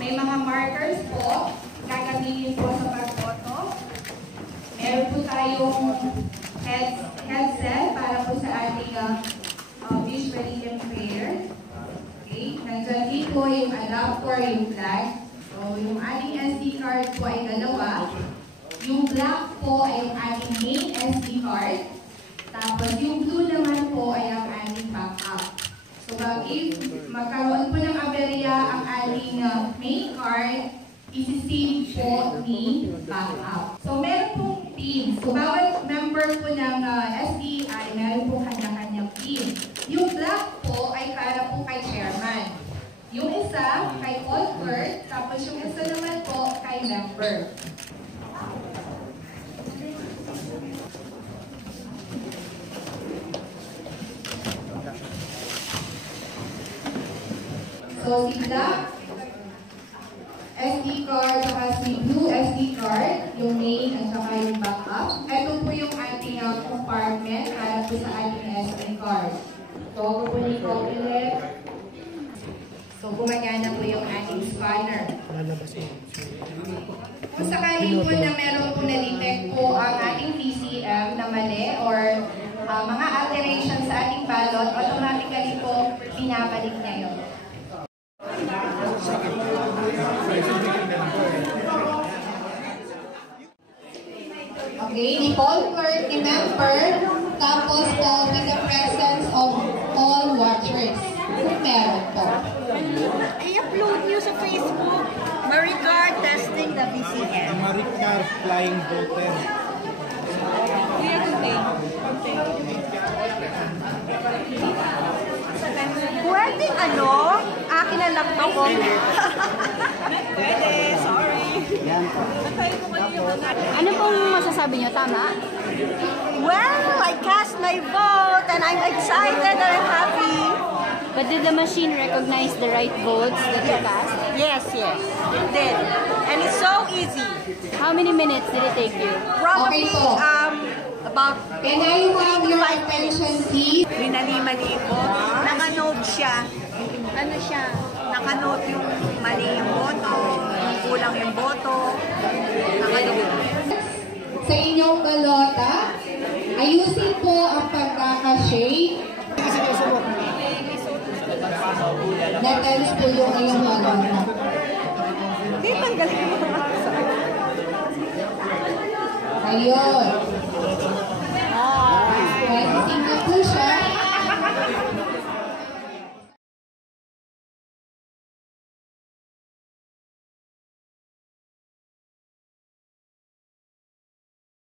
May mga markers po, gagamitin po sa pag-photo. Meron po tayong headset para po sa ating visually impaired. Okay, nandyan din po yung adapter, yung flag. So, yung ating SD card po ay dalawa. Yung black po ay yung ating main SD card. Tapos yung blue naman po ay ang ating backup. So, if magkaroon po ng aberya ang ating main card, isi-save po ni backup. So, meron pong pin. So, bawat member po ng SDI, meron po kanya-kanyang pin. Yung black po ay para po kay chairman. Yung isa kay Colbert, tapos yung isa naman po kay member. So, si black SD card, saka si blue SD card, yung main at saka yung backup. Ito po yung ating compartment para po sa ating SD card. So, ako po ni ulit. So, gumagana po yung ating scanner. Kung sakaling po na meron po na-detect po ang ating PCM na mali or mga alterations sa ating ballot, automatically po binabalik na yun. Okay, ni poll clerk, ni member, tapos po with the presence of all watchers. Kung meron po. I-upload nyo sa Facebook. Maricar testing the BCM. Maricar flying voter. Pwede akin ang laptop ko. Pwede, sorry. Ano pong masasabi niyo? Tama? Well, I cast my vote and I'm excited and I'm happy. But did the machine recognize the right votes that you cast? Yes, yes, it did. And it's so easy. How many minutes did it take you? Probably, Okay po. about... Can I have your attention, please? Minali-mali ko. Naka-note siya. Ano siya? Naka-note yung mali yung boto, yung kulang yung boto. Naka-note. Sa inyong balota, ayusin po ang pagkakashake. Natalis po yung iyong balota. Hindi, tanggalin mo. Ayun.